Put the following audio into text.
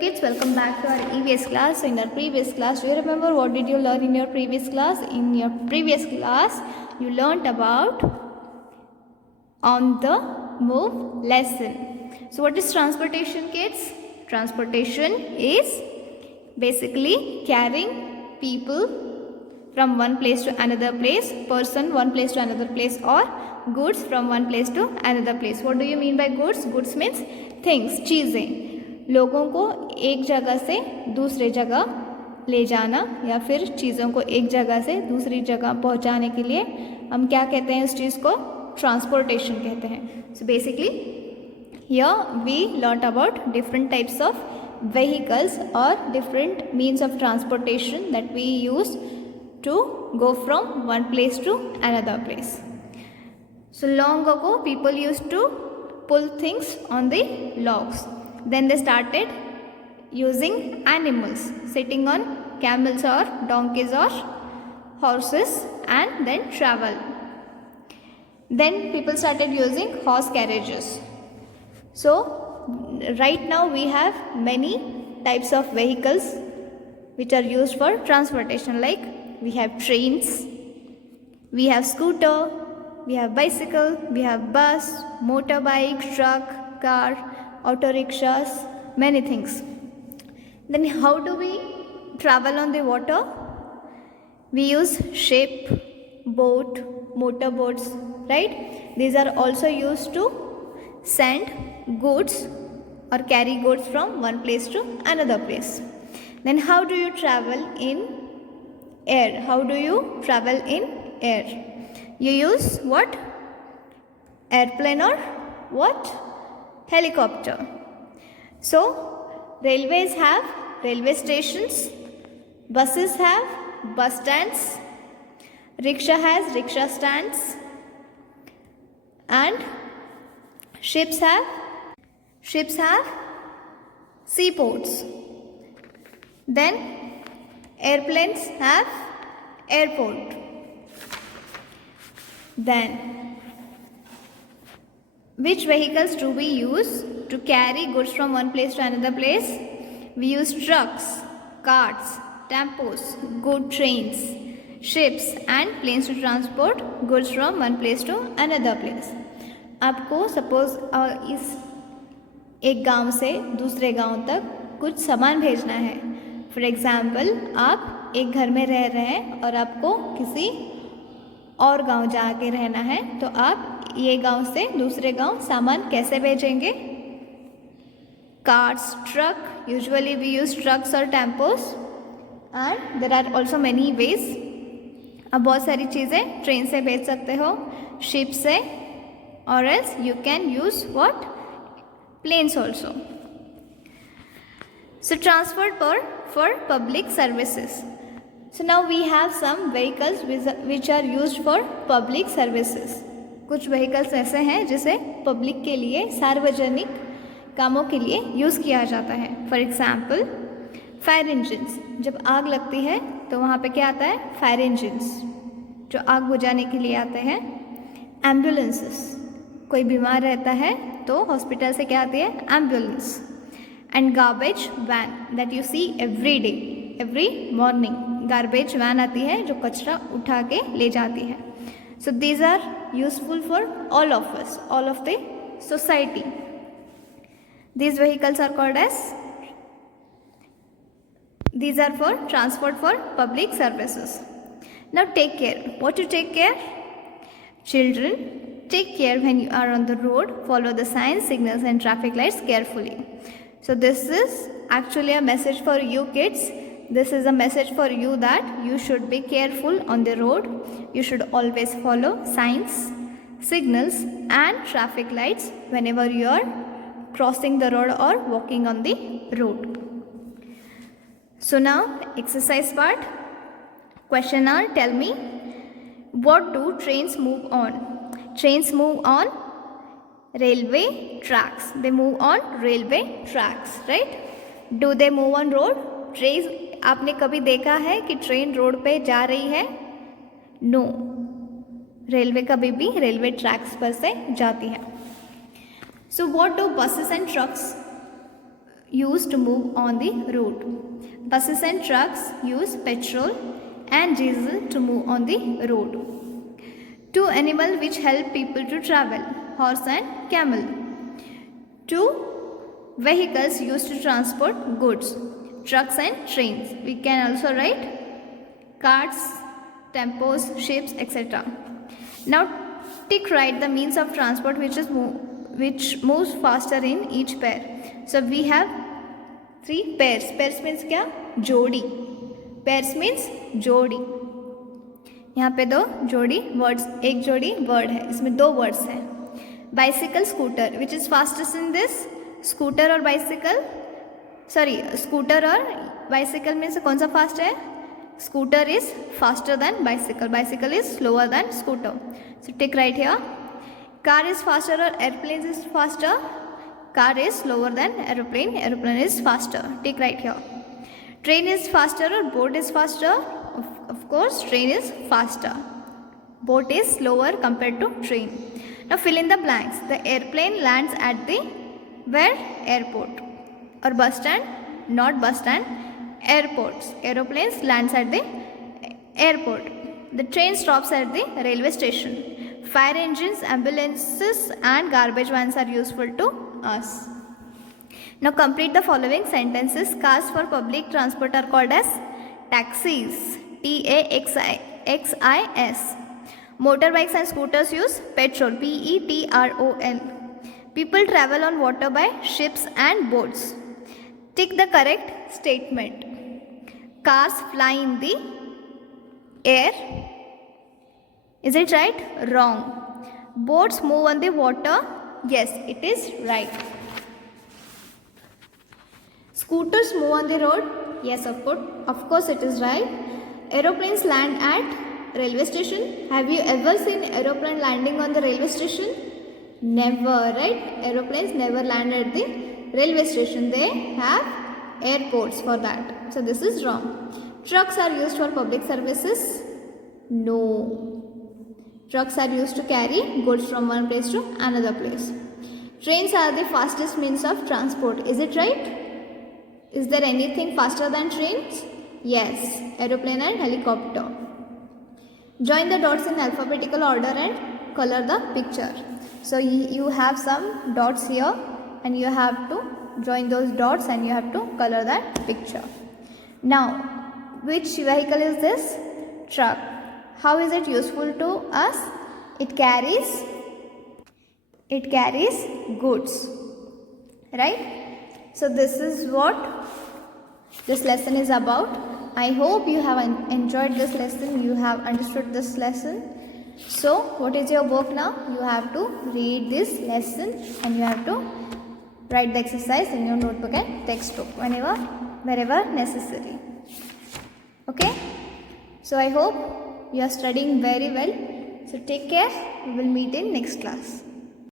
Kids, welcome back to our EVS class. So in our previous class, do you remember what did you learn in your previous class? In your previous class, you learnt about on the move lesson. So what is transportation, kids? Transportation is basically carrying people from one place to another place, person one place to another place, or goods from one place to another place. What do you mean by goods? Goods means things, चीज़ें. लोगों को एक जगह से दूसरे जगह ले जाना या फिर चीज़ों को एक जगह से दूसरी जगह पहुंचाने के लिए हम क्या कहते हैं? उस चीज़ को ट्रांसपोर्टेशन कहते हैं. So basically here we learn about different types of vehicles or different means of transportation that we use to go from one place to another place. So long ago people used to pull things on the logs. Then they started using animals, sitting on camels or donkeys or horses and then travel. Then people started using horse carriages. So right now we have many types of vehicles which are used for transportation, like we have trains, we have scooter, we have bicycle, we have bus, motorbike, truck, car, auto rickshaws, many things. Then how do we travel on the water? We use ship, boat, motorboats, right? These are also used to send goods or carry goods from one place to another place. Then how do you travel in air? How do you travel in air? You use what? Airplane or what? Helicopter. So railways have railway stations, buses have bus stands, rickshaw has rickshaw stands, and ships have seaports. Then airplanes have airport. Then which vehicles do we use to carry goods from one place to another place? We use trucks, carts, tempos, good trains, ships and planes to transport goods from one place to another place. आपको suppose इस एक गांव से दूसरे गांव तक कुछ सामान भेजना है. फॉर एग्ज़ाम्पल, आप एक घर में रह रहे हैं और आपको किसी और गांव जाके रहना है, तो आप ये गांव से दूसरे गांव सामान कैसे भेजेंगे? Cars, truck, usually we use trucks और tempos, and there are also many ways. आप बहुत सारी चीज़ें ट्रेन से भेज सकते हो, शिप से, or else you can use what? Planes also. So transport for public services. So now we have some vehicles which are used for public services. कुछ vehicles ऐसे हैं जिसे public के लिए, सार्वजनिक कामों के लिए यूज़ किया जाता है. For example, fire engines. जब आग लगती है तो वहाँ पे क्या आता है? Fire engines, जो आग बुझाने के लिए आते हैं. Ambulances, कोई बीमार रहता है तो हॉस्पिटल से क्या आती है? Ambulance. And garbage van that you see every day, every morning garbage van आती है जो कचरा उठा के ले जाती है. So these are useful for all of us, all of the society. These vehicles are called as, these are for transport for public services. Now take care. What to take care? Children, take care when you are on the road. Follow the signs, signals and traffic lights carefully. So this is actually a message for you kids. This is a message for you that you should be careful on the road. You should always follow signs, signals and traffic lights whenever you are crossing the road or walking on the road. So now exercise part. Question are, tell me, what do trains move on? Trains move on railway tracks. They move on railway tracks, right? Do they move on road? Trains, आपने कभी देखा है कि train road पे जा रही है? No. Railway कभी भी रेलवे ट्रैक्स पर से जाती है. So what do buses and trucks used to move on the road. Buses and trucks use petrol and diesel to move on the road. Two animals which help people to travel, horse and camel. Two vehicles used to transport goods, trucks and trains. We can also write carts, tempos, ships, etc. Now tick right the means of transport which moves faster in each pair. So we have 3 pairs. Pairs means क्या? जोड़ी. Pairs means जोड़ी. यहाँ पे 2 जोड़ी words, एक जोड़ी word है, इसमें 2 वर्ड्स हैं. Bicycle, scooter, which is fastest in this? Scooter और बाइसिकल, सॉरी स्कूटर और बाइसिकल में से कौन सा फास्ट है? Scooter is faster than bicycle, bicycle is slower than scooter. So tick right here. Car is faster और aeroplane is faster? Car is slower than aeroplane, aeroplane is faster. Tick right here. Train is faster और boat is faster? Of course, train is faster. Boat is slower compared to train. Now fill in the blanks. The airplane lands at the where? Airport. Or bus stand? Not bus stand. Airports. Aeroplanes lands at the airport. The train stops at the railway station. Fire engines, ambulances and garbage vans are useful to us. Now complete the following sentences. Cars for public transport are called as taxis. TAXIS. Motorbikes and scooters use petrol. PETROL. People travel on water by ships and boats. Tick the correct statement. Cars fly in the air. Is it right? Wrong. Boats move on the water. Yes, it is right. Scooters move on the road. Yes, of course it is right. Aeroplanes land at railway station. Have you ever seen aeroplane landing on the railway station? Never, right? Aeroplanes never land at the railway station. They have airports for that. So this is wrong. Trucks are used for public services? No. Trucks are used to carry goods from one place to another place. Trains are the fastest means of transport. Is it right? Is there anything faster than trains? Yes, aeroplane and helicopter. Join the dots in alphabetical order and color the picture. So you have some dots here and you have to join those dots and you have to color that picture. Now, which vehicle is this? Truck. How is it useful to us? It carries goods, right? So this is what this lesson is about. I hope you have enjoyed this lesson, you have understood this lesson. So what is your work now? You have to read this lesson and you have to write the exercise in your notebook and textbook wherever necessary. Okay? So I hope you are studying very well. So take care. We will meet in next class.